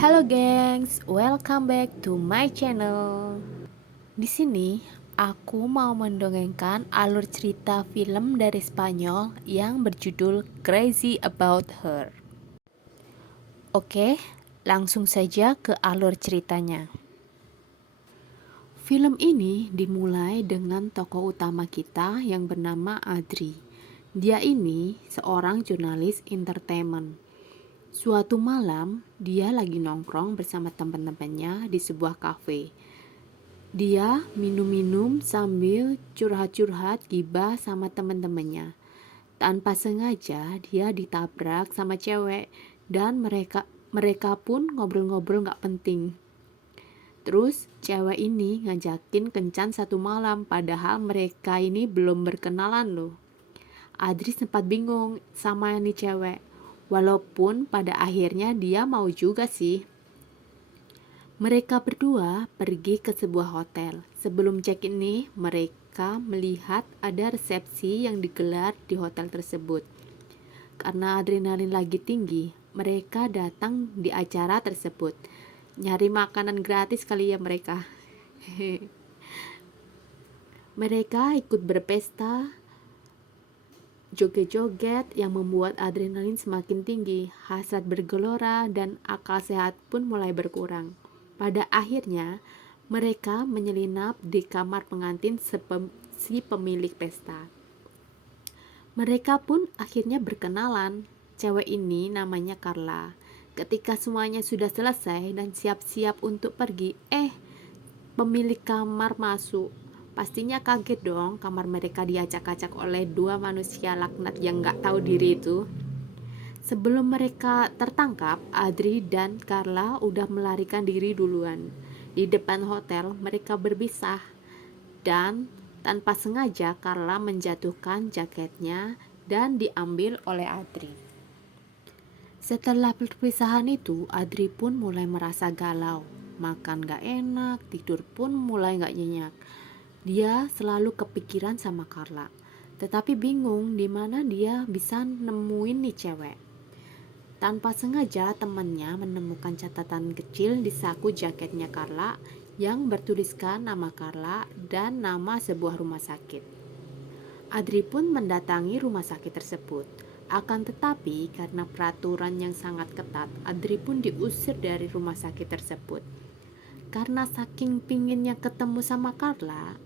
Halo gengs, welcome back to my channel. Di sini aku mau mendongengkan alur cerita film dari Spanyol yang berjudul Crazy About Her. Oke, langsung saja ke alur ceritanya. Film ini dimulai dengan tokoh utama kita yang bernama Adri. Dia ini seorang jurnalis entertainment. Suatu malam, dia lagi nongkrong bersama teman-temannya di sebuah kafe. Dia minum-minum sambil curhat-curhat gibah sama teman-temannya. Tanpa sengaja, dia ditabrak sama cewek dan mereka pun ngobrol-ngobrol gak penting. Terus cewek ini ngajakin kencan satu malam, padahal mereka ini belum berkenalan loh. Adri sempat bingung sama ini cewek, walaupun pada akhirnya dia mau juga sih. Mereka berdua pergi ke sebuah hotel. Sebelum check-in nih, mereka melihat ada resepsi yang digelar di hotel tersebut. Karena adrenalin lagi tinggi, mereka datang di acara tersebut. Nyari makanan gratis kali ya mereka. Mereka ikut berpesta, joget-joget yang membuat adrenalin semakin tinggi, hasrat bergelora, dan akal sehat pun mulai berkurang. Pada akhirnya, mereka menyelinap di kamar pengantin si pemilik pesta. Mereka pun akhirnya berkenalan. Cewek ini namanya Carla. Ketika semuanya sudah selesai dan siap-siap untuk pergi, pemilik kamar masuk. Pastinya kaget dong, kamar mereka diacak-acak oleh dua manusia laknat yang gak tahu diri itu. Sebelum mereka tertangkap, Adri dan Carla udah melarikan diri duluan. Di depan hotel, mereka berpisah. Dan tanpa sengaja, Carla menjatuhkan jaketnya dan diambil oleh Adri. Setelah perpisahan itu, Adri pun mulai merasa galau. Makan gak enak, tidur pun mulai gak nyenyak. Dia selalu kepikiran sama Carla, tetapi bingung di mana dia bisa nemuin nih cewek. Tanpa sengaja temannya menemukan catatan kecil di saku jaketnya Carla yang bertuliskan nama Carla dan nama sebuah rumah sakit. Adri pun mendatangi rumah sakit tersebut. Akan tetapi karena peraturan yang sangat ketat, Adri pun diusir dari rumah sakit tersebut. Karena saking pinginnya ketemu sama Carla,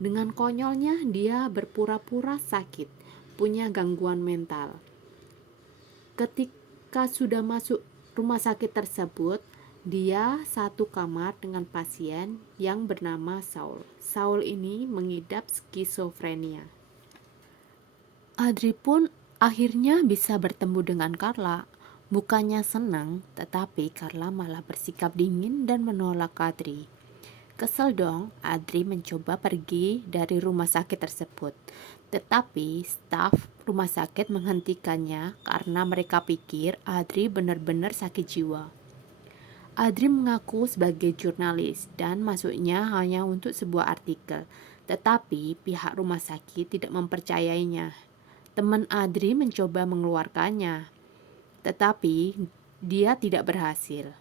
dengan konyolnya dia berpura-pura sakit, punya gangguan mental. Ketika sudah masuk rumah sakit tersebut, dia satu kamar dengan pasien yang bernama Saul. Saul ini mengidap skizofrenia. Adri pun akhirnya bisa bertemu dengan Carla. Bukannya senang, tetapi Carla malah bersikap dingin dan menolak Adri. Kesel dong, Adri mencoba pergi dari rumah sakit tersebut. Tetapi staf rumah sakit menghentikannya karena mereka pikir Adri benar-benar sakit jiwa. Adri mengaku sebagai jurnalis dan masuknya hanya untuk sebuah artikel. Tetapi pihak rumah sakit tidak mempercayainya. Teman Adri mencoba mengeluarkannya, tetapi dia tidak berhasil.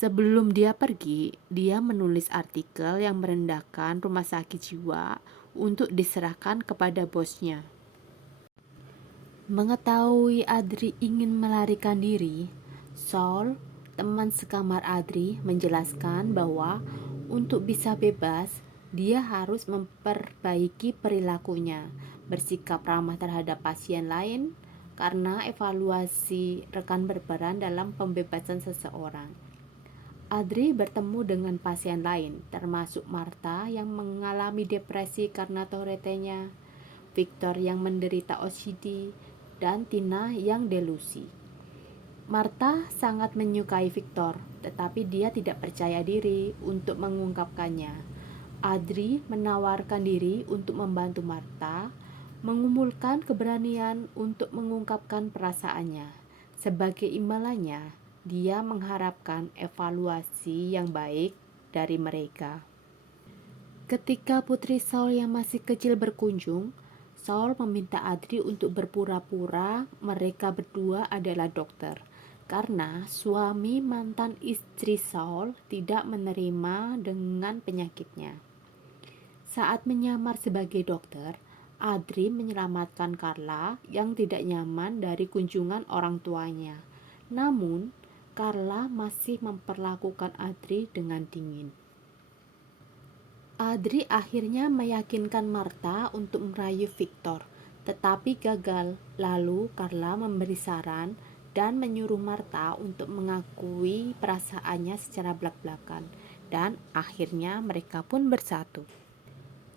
Sebelum dia pergi, dia menulis artikel yang merendahkan rumah sakit jiwa untuk diserahkan kepada bosnya. Mengetahui Adri ingin melarikan diri, Saul, teman sekamar Adri, menjelaskan bahwa untuk bisa bebas, dia harus memperbaiki perilakunya, bersikap ramah terhadap pasien lain, karena evaluasi rekan berperan dalam pembebasan seseorang. Adri bertemu dengan pasien lain, termasuk Marta yang mengalami depresi karena Tourette-nya, Victor yang menderita OCD, dan Tina yang delusi. Marta sangat menyukai Victor, tetapi dia tidak percaya diri untuk mengungkapkannya. Adri menawarkan diri untuk membantu Marta mengumpulkan keberanian untuk mengungkapkan perasaannya. Sebagai imbalannya, dia mengharapkan evaluasi yang baik dari mereka. Ketika putri Saul yang masih kecil berkunjung, Saul meminta Adri untuk berpura-pura mereka berdua adalah dokter. karena suami mantan istri Saul tidak menerima dengan penyakitnya. Saat menyamar sebagai dokter, Adri menyelamatkan Carla yang tidak nyaman dari kunjungan orang tuanya. Namun, Carla masih memperlakukan Adri dengan dingin. Adri akhirnya meyakinkan Martha untuk merayu Victor, tetapi gagal. Lalu Carla memberi saran dan menyuruh Martha untuk mengakui perasaannya secara belak-belakan, dan akhirnya mereka pun bersatu.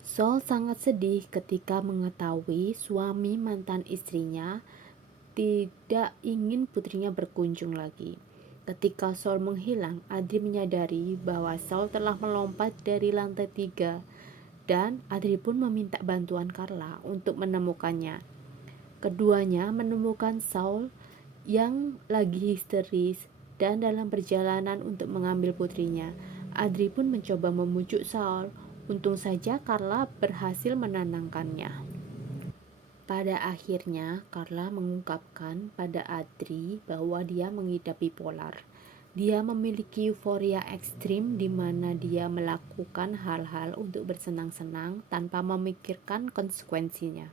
Saul sangat sedih ketika mengetahui suami mantan istrinya tidak ingin putrinya berkunjung lagi. Ketika Saul menghilang, Adri menyadari bahwa Saul telah melompat dari lantai 3 dan Adri pun meminta bantuan Carla untuk menemukannya. Keduanya menemukan Saul yang lagi histeris dan dalam perjalanan untuk mengambil putrinya. Adri pun mencoba membujuk Saul. Untung saja Carla berhasil menenangkannya. Pada akhirnya, Carla mengungkapkan pada Adri bahwa dia mengidap bipolar. Dia memiliki euforia ekstrim di mana dia melakukan hal-hal untuk bersenang-senang tanpa memikirkan konsekuensinya.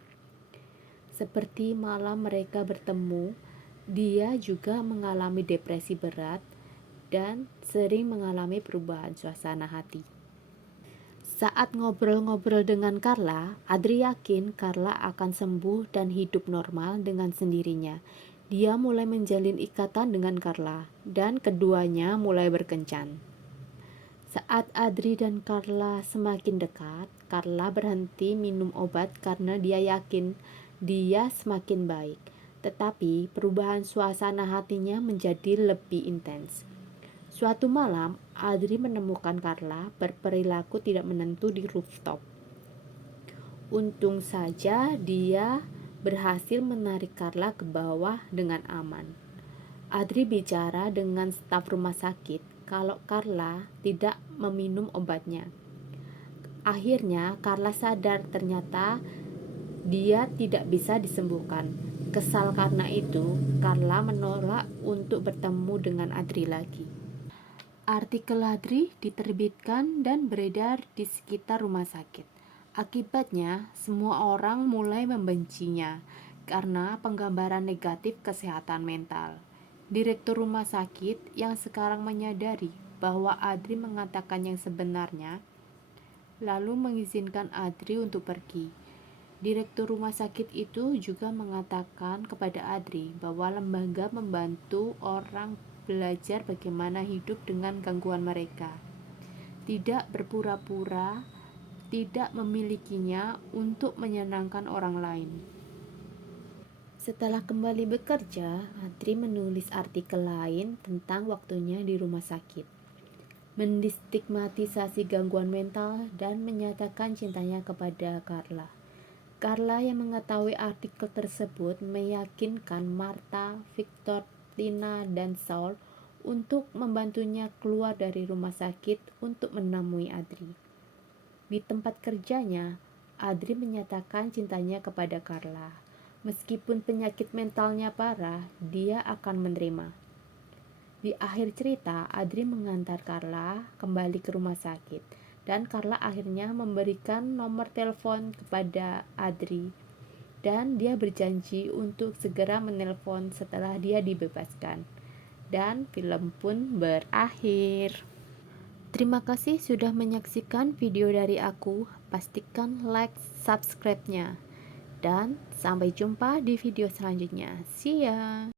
Seperti malam mereka bertemu, dia juga mengalami depresi berat dan sering mengalami perubahan suasana hati. Saat ngobrol-ngobrol dengan Carla, Adri yakin Carla akan sembuh dan hidup normal dengan sendirinya. Dia mulai menjalin ikatan dengan Carla, dan keduanya mulai berkencan. Saat Adri dan Carla semakin dekat, Carla berhenti minum obat karena dia yakin dia semakin baik. Tetapi perubahan suasana hatinya menjadi lebih intens. Suatu malam, Adri menemukan Carla berperilaku tidak menentu di rooftop. Untung saja dia berhasil menarik Carla ke bawah dengan aman. Adri bicara dengan staf rumah sakit kalau Carla tidak meminum obatnya. Akhirnya Carla sadar ternyata dia tidak bisa disembuhkan. Kesal karena itu, Carla menolak untuk bertemu dengan Adri lagi. Artikel Adri diterbitkan dan beredar di sekitar rumah sakit. Akibatnya, semua orang mulai membencinya karena penggambaran negatif kesehatan mental. Direktur rumah sakit yang sekarang menyadari bahwa Adri mengatakan yang sebenarnya, lalu mengizinkan Adri untuk pergi. Direktur rumah sakit itu juga mengatakan kepada Adri bahwa lembaga membantu orang belajar bagaimana hidup dengan gangguan mereka, tidak berpura-pura tidak memilikinya untuk menyenangkan orang lain. Setelah kembali bekerja, Adri menulis artikel lain tentang waktunya di rumah sakit, mendistigmatisasi gangguan mental dan menyatakan cintanya kepada Carla. Carla yang mengetahui artikel tersebut meyakinkan Martha, Victor, Tina, dan Saul untuk membantunya keluar dari rumah sakit untuk menemui Adri. Di tempat kerjanya, Adri menyatakan cintanya kepada Carla. Meskipun penyakit mentalnya parah, dia akan menerima. Di akhir cerita, Adri mengantar Carla kembali ke rumah sakit, dan Carla akhirnya memberikan nomor telepon kepada Adri. Dan dia berjanji untuk segera menelpon setelah dia dibebaskan. Dan film pun berakhir. Terima kasih sudah menyaksikan video dari aku. Pastikan like, subscribe-nya. Dan sampai jumpa di video selanjutnya. See ya!